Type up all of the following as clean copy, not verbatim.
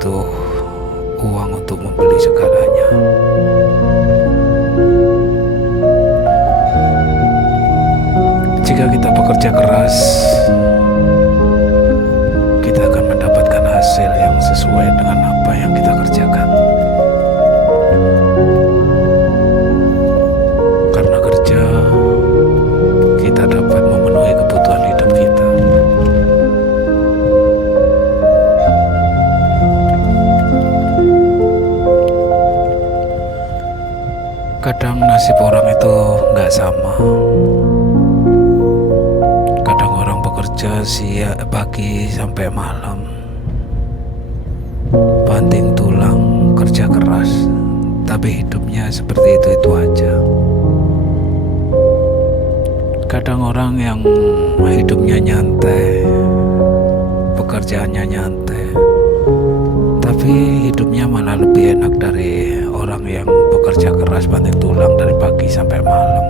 butuh uang untuk membeli segalanya. Jika kita bekerja keras, kita akan mendapatkan hasil yang sesuai dengan apa yang kita kerjakan. Karena kerja, kita dapat memenuhi kebutuhan hidup kita. Kadang nasib orang itu nggak sama. Kadang orang bekerja pagi sampai malam, banting tulang, kerja keras, tapi hidupnya seperti itu aja. Kadang orang yang hidupnya nyantai, pekerjaannya nyantai, tapi hidupnya malah lebih enak dari orang yang bekerja keras banting tulang dari pagi sampai malam.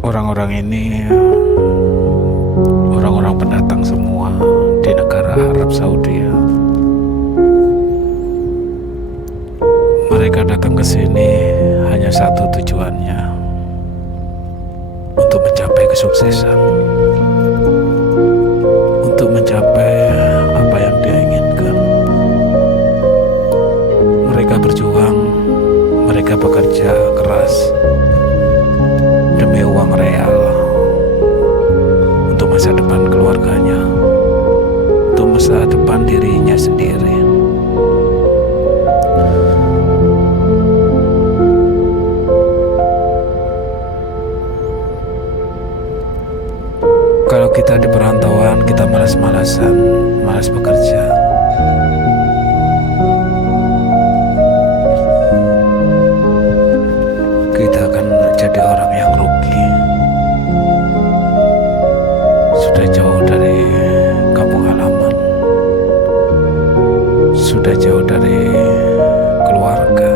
Orang-orang ini orang-orang pendatang semua di negara Arab Saudi. Mereka datang ke sini hanya satu tujuannya, untuk mencapai kesuksesan, untuk mencapai apa yang dia inginkan. Mereka berjuang, mereka bekerja keras demi uang real, untuk masa depan keluarganya, untuk masa depan dirinya sendiri. Kalau kita di perantauan, kita malas-malasan, malas bekerja. Kita akan jadi orang yang rugi. Sudah jauh dari kampung halaman, sudah jauh dari keluarga,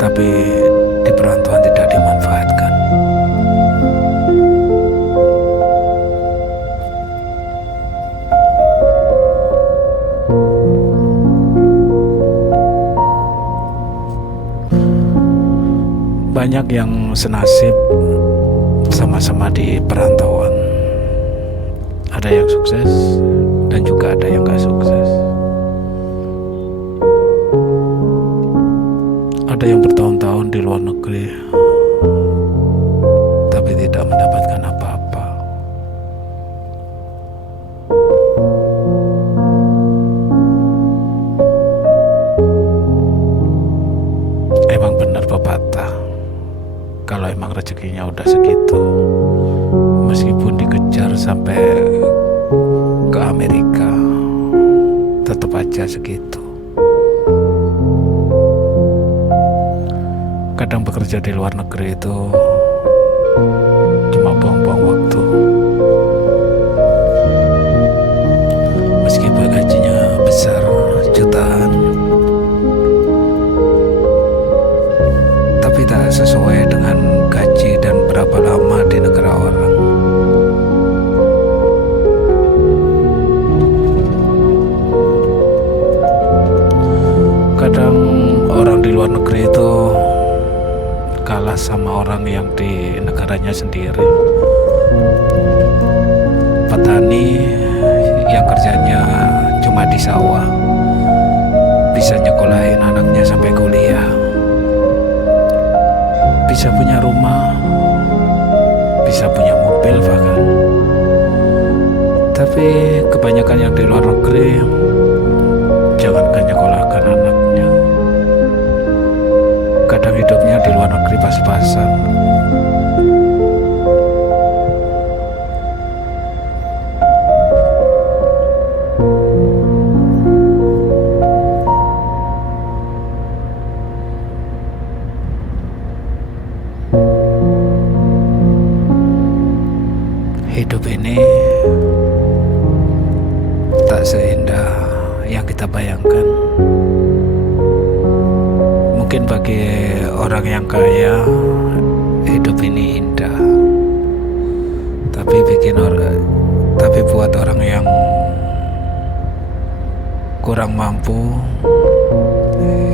tapi di perantauan tidak dimanfaatkan. Banyak yang senasib sama-sama di perantauan. Ada yang sukses dan juga ada yang gak sukses. Ada yang bertahun-tahun di luar negeri tapi tidak mendapatkan apa-apa. Emang benar pepatah, kalau emang rezekinya udah segitu, meskipun dikejar sampai ke Amerika, tetap aja segitu. Kadang bekerja di luar negeri itu cuma buang-buang waktu. Meskipun gajinya besar, jutaan, tapi tak sesuai dengan gaji dan berapa lama di negara orang. Kadang orang di luar negeri itu kalah sama orang yang di negaranya sendiri. Petani yang kerjanya cuma di sawah bisa nyekolahin anaknya sampai kuliah, bisa punya rumah, bisa punya mobil bahkan. Tapi kebanyakan yang di luar negeri, jangankan nyekolahkan anaknya, kadang hidupnya di luar negeri pas-pasan. Hidup ini tak seindah yang kita bayangkan. Mungkin bagi orang yang kaya hidup ini indah, tapi buat orang yang kurang mampu,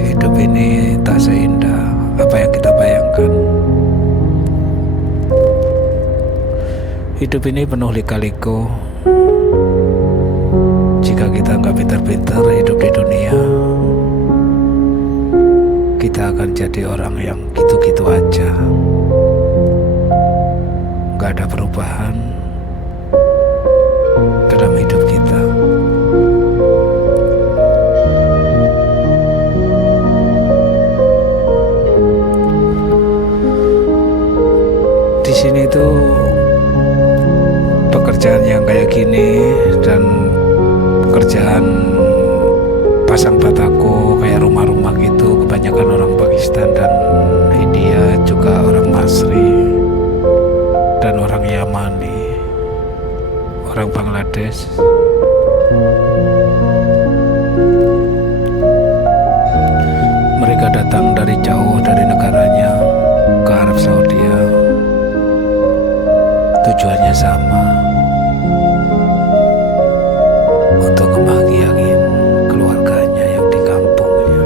hidup ini tak seindah apa yang kita bayangkan. Hidup ini penuh lika-liku. Jika kita nggak pintar-pintar hidup di dunia, kita akan jadi orang yang gitu-gitu aja. Nggak ada perubahan dalam hidup kita. Di sini tuh pekerjaan yang kayak gini dan pekerjaan pasang bataku kayak rumah-rumah gitu kebanyakan orang Pakistan dan India, juga orang Masri dan orang Yamani, orang Bangladesh. Mereka datang dari jauh dari negaranya ke Arab Saudi. Tujuannya sama, untuk ngebahagiain keluarganya yang di kampungnya.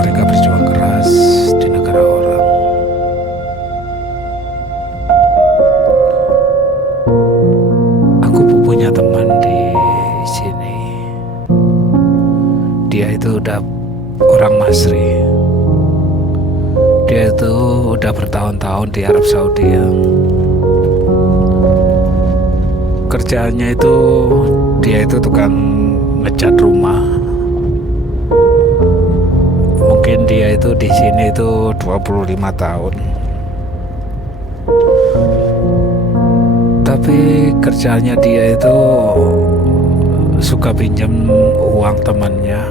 Mereka berjuang keras di negara orang. Aku punya teman di sini. Dia itu udah orang Masri. Dia itu udah bertahun-tahun di Arab Saudi ya. Kerjaannya itu dia itu tukang ngecat rumah. Mungkin dia itu di sini itu 25 tahun. Tapi kerjaannya dia itu suka pinjam uang temannya.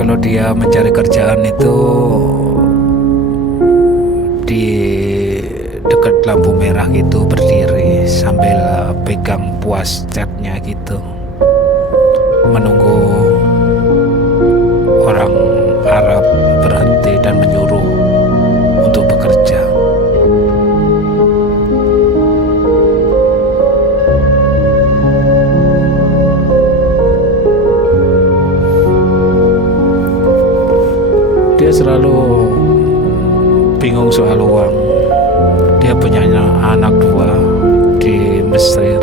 Kalau dia mencari kerjaan itu di dekat lampu merah gitu, berdiri sambil pegang puas catnya gitu, menunggu orang Arab berhenti dan menyuruh untuk bekerja. Dia selalu bingung soal uang. Dia punya anak 2 di Mesir.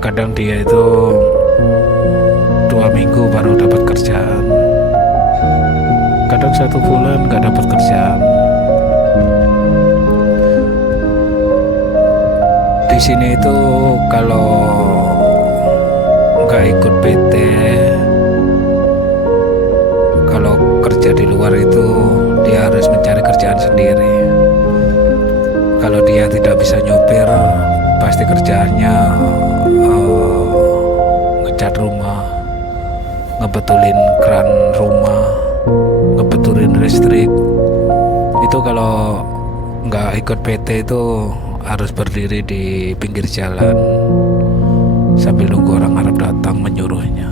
Kadang dia itu 2 minggu baru dapat kerjaan. Kadang 1 bulan gak dapat kerjaan. Di sini itu kalau gak ikut PT, kalau kerja di luar itu dia harus mencari kerjaan sendiri. Kalau dia tidak bisa nyopir, pasti kerjaannya ngecat rumah, ngebetulin keran rumah, ngebetulin listrik. Itu kalau nggak ikut PT itu harus berdiri di pinggir jalan sambil nunggu orang Arab datang menyuruhnya.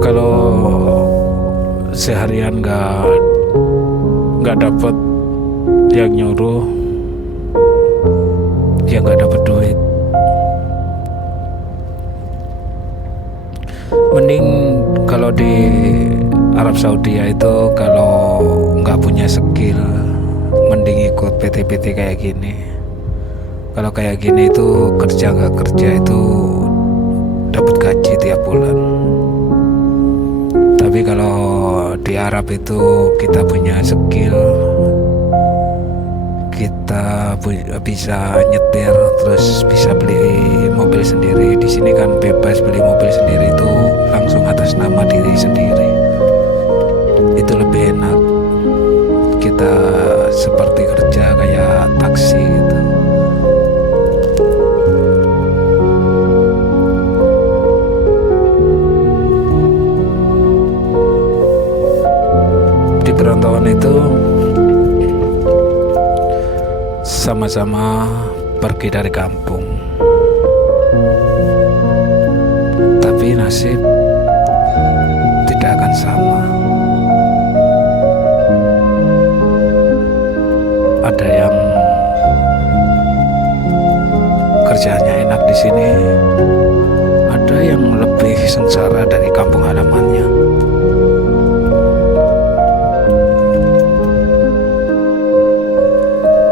Kalau seharian nggak dapet yang nyuruh, ya nggak dapet duit. Mending kalau di Arab Saudi itu kalau nggak punya skill, mending ikut PT-PT kayak gini. Kalau kayak gini itu kerja nggak kerja itu dapat gaji tiap bulan. Tapi kalau di Arab itu kita punya skill, kita bisa nyetir, terus bisa beli mobil sendiri. Di sini kan bebas beli mobil sendiri, itu langsung atas nama diri sendiri. Itu lebih enak. Kita seperti kerja kayak taksi gitu. tahun itu sama-sama pergi dari kampung, tapi nasib tidak akan sama. Ada yang kerjaannya enak di sini, ada yang lebih sengsara dari kampung halamannya.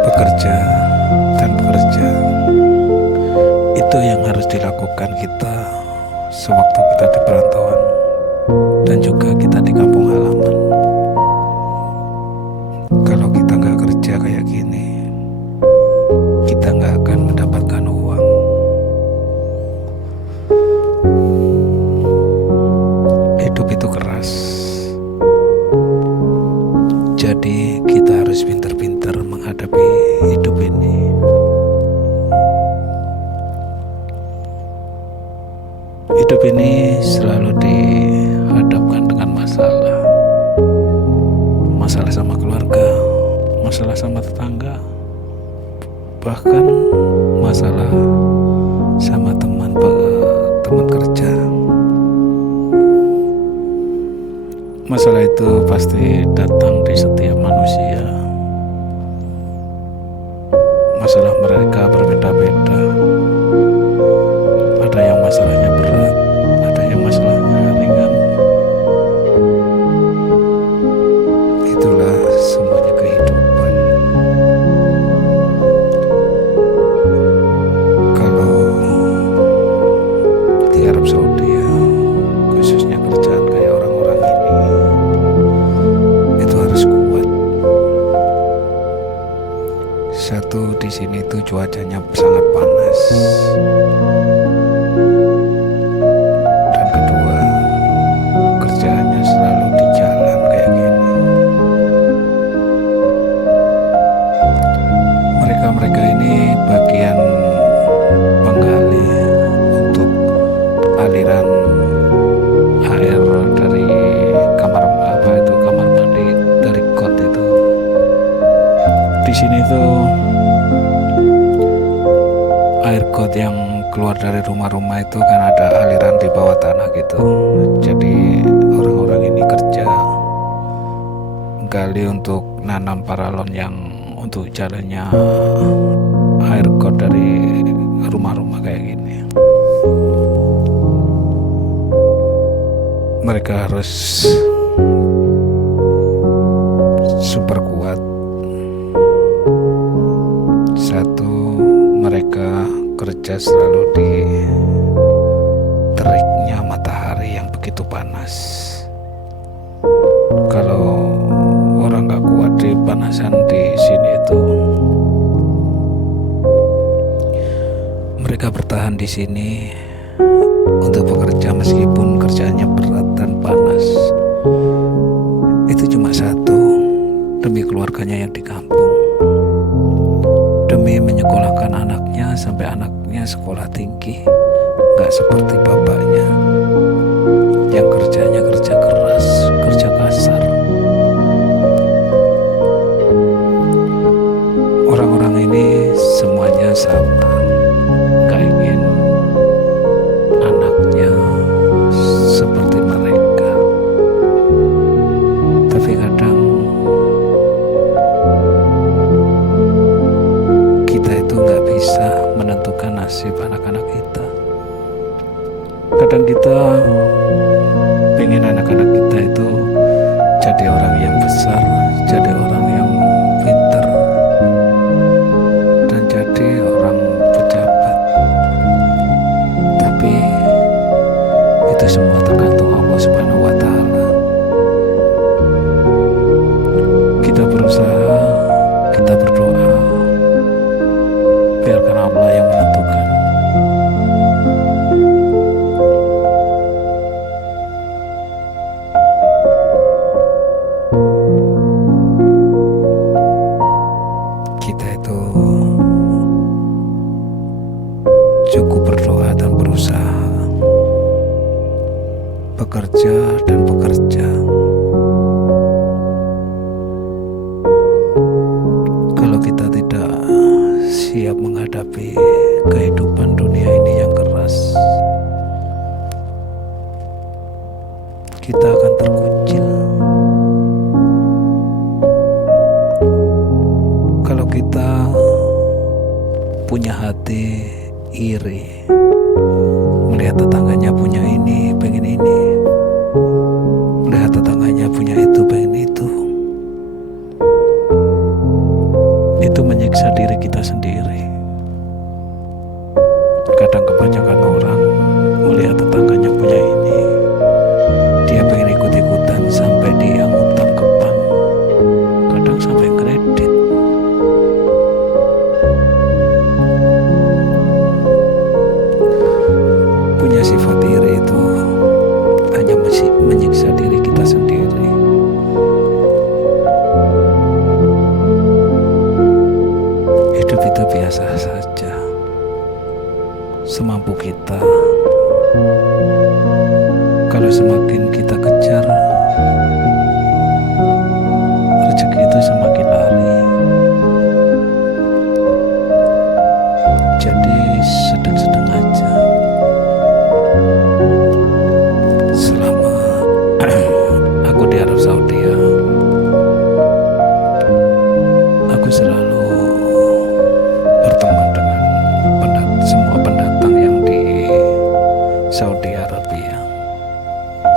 Bekerja dan bekerja, itu yang harus dilakukan kita sewaktu kita di perantauan dan juga kita di kampung halaman. Kalau kita nggak kerja kayak gini, kita nggak akan mendapatkan uang. Hidup itu keras, jadi kita harus pintar-pintar menghadapi hidup ini. Hidup ini selalu dihadapkan dengan masalah. Masalah sama keluarga, masalah sama tetangga, bahkan masalah sama teman kerja. Masalah itu pasti datang di setiap manusia. Masalah mereka berbeda-beda. Ada yang masalahnya berat, ada yang masalahnya ringan. Itulah semuanya kehidupan. Kalau di Arab Saudi ya, khususnya kerjaan kayak orang-orang ini, itu harus kuat. Satu, di sini tuh cuacanya sangat panas. Dan kedua, kerjaannya selalu di jalan kayak gini. Mereka ini bagian penggali untuk aliran air dari kamar mandi dari got itu. Di sini tuh air got yang keluar dari rumah-rumah itu kan ada aliran di bawah tanah gitu. Jadi orang-orang ini kerja gali untuk nanam paralon yang untuk jalannya air got dari rumah-rumah kayak gini. Mereka harus super kuat. Satu, mereka kerja selalu di teriknya matahari yang begitu panas. Kalau orang nggak kuat di panasan di sini itu, mereka bertahan di sini untuk bekerja meskipun kerjaannya berat dan panas. Itu cuma satu, demi keluarganya yang di kampung, demi menyekolahkan anaknya sampai anaknya sekolah tinggi, nggak seperti bapaknya yang kerjanya kerja keras, kerja kasar. Orang-orang ini semuanya sama, nggak ingin anaknya seperti mereka. Tapi kadang kita itu nggak bisa menentukan nasib anak-anak kita. Kadang kita pengen anak-anak kita itu jadi orang yang besar, jadi orang yang pintar, dan jadi orang pejabat. Tapi itu semua tergantung Allah Subhanahu wa Ta'ala. Kita berusaha, kita berdoa, biarkan Allah yang menentukan. Kita itu cukup berdoa dan berusaha, bekerja dan bekerja. kita akan terkucil. Kalau kita punya hati iri, melihat tetangganya punya ini, pengen ini, melihat tetangganya punya itu, pengen itu menyiksa diri kita sendiri. Kadang kebanyakan orang melihat tetangganya punya ini, dia pengen ikut-ikutan sampai dia ngutang ke bank, kadang sampai kredit. Punya sifat iri itu hanya menyiksa diri kita sendiri. Hidup itu biasa saja, semampu kita. Kalau semakin kita kejar, rezeki itu semakin lari. Jadi sedang-sedang aja. Selama aku di Arab Saudi ya, aku selalu berteman dengan semua pendatang yang di Saudi Arabia.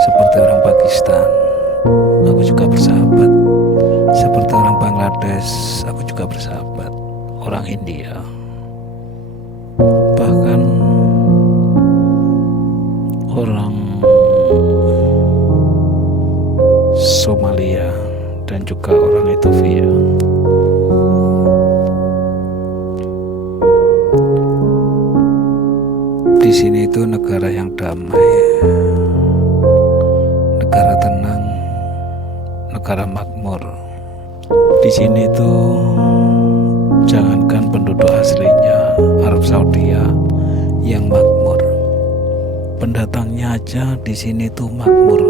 Seperti orang Pakistan, aku juga bersahabat. Seperti orang Bangladesh, aku juga bersahabat. Orang India, bahkan orang Somalia dan juga orang Ethiopia. Di sini itu negara yang damai, negara tenang, negara makmur. Di sini itu jangankan penduduk aslinya Arab Saudi yang makmur, pendatangnya aja di sini itu makmur.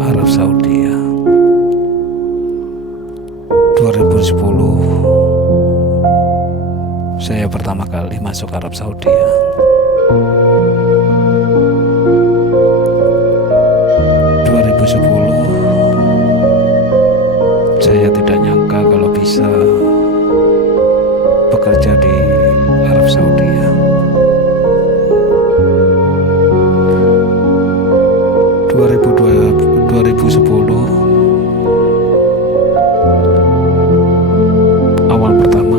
Arab Saudi 2010 saya pertama kali masuk Arab Saudi 2010 saya tidak nyangka kalau bisa bekerja di Arab Saudi 2010 awal pertama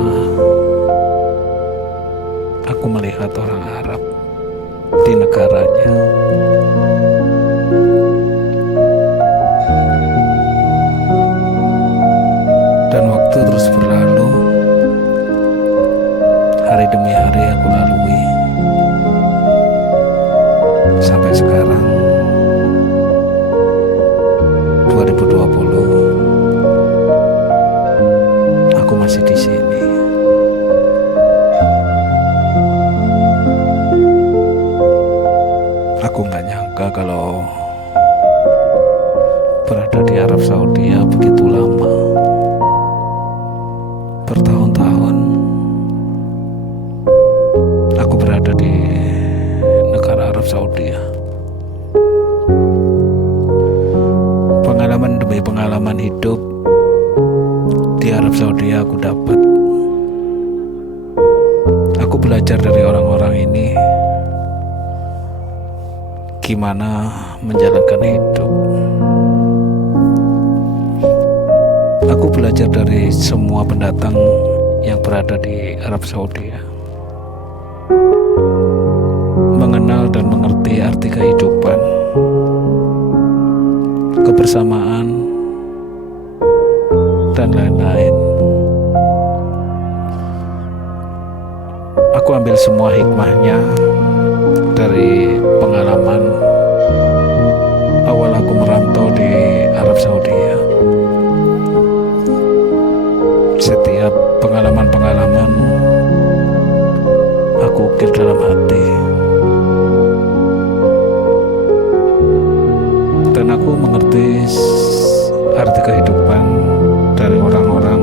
aku melihat orang Arab di negaranya. Dan waktu terus berlalu, hari demi hari aku lalui sampai sekarang 2020 aku masih di sini. Aku nggak nyangka kalau berada di Arab Saudi begitu lama, bertahun-tahun aku berada di negara Arab Saudi. Pengalaman demi pengalaman hidup di Arab Saudi aku dapat. Aku belajar dari orang-orang ini gimana menjalankan hidup. Aku belajar dari semua pendatang yang berada di Arab Saudi mengenal dan mengerti arti kehidupan, kebersamaan, dan lain-lain. Aku ambil semua hikmahnya dari pengalaman awal aku merantau di Arab Saudi. Setiap pengalaman-pengalaman aku ukir dalam hati, dan aku mengerti arti kehidupan dari orang-orang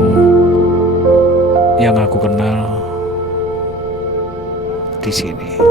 yang aku kenal di sini.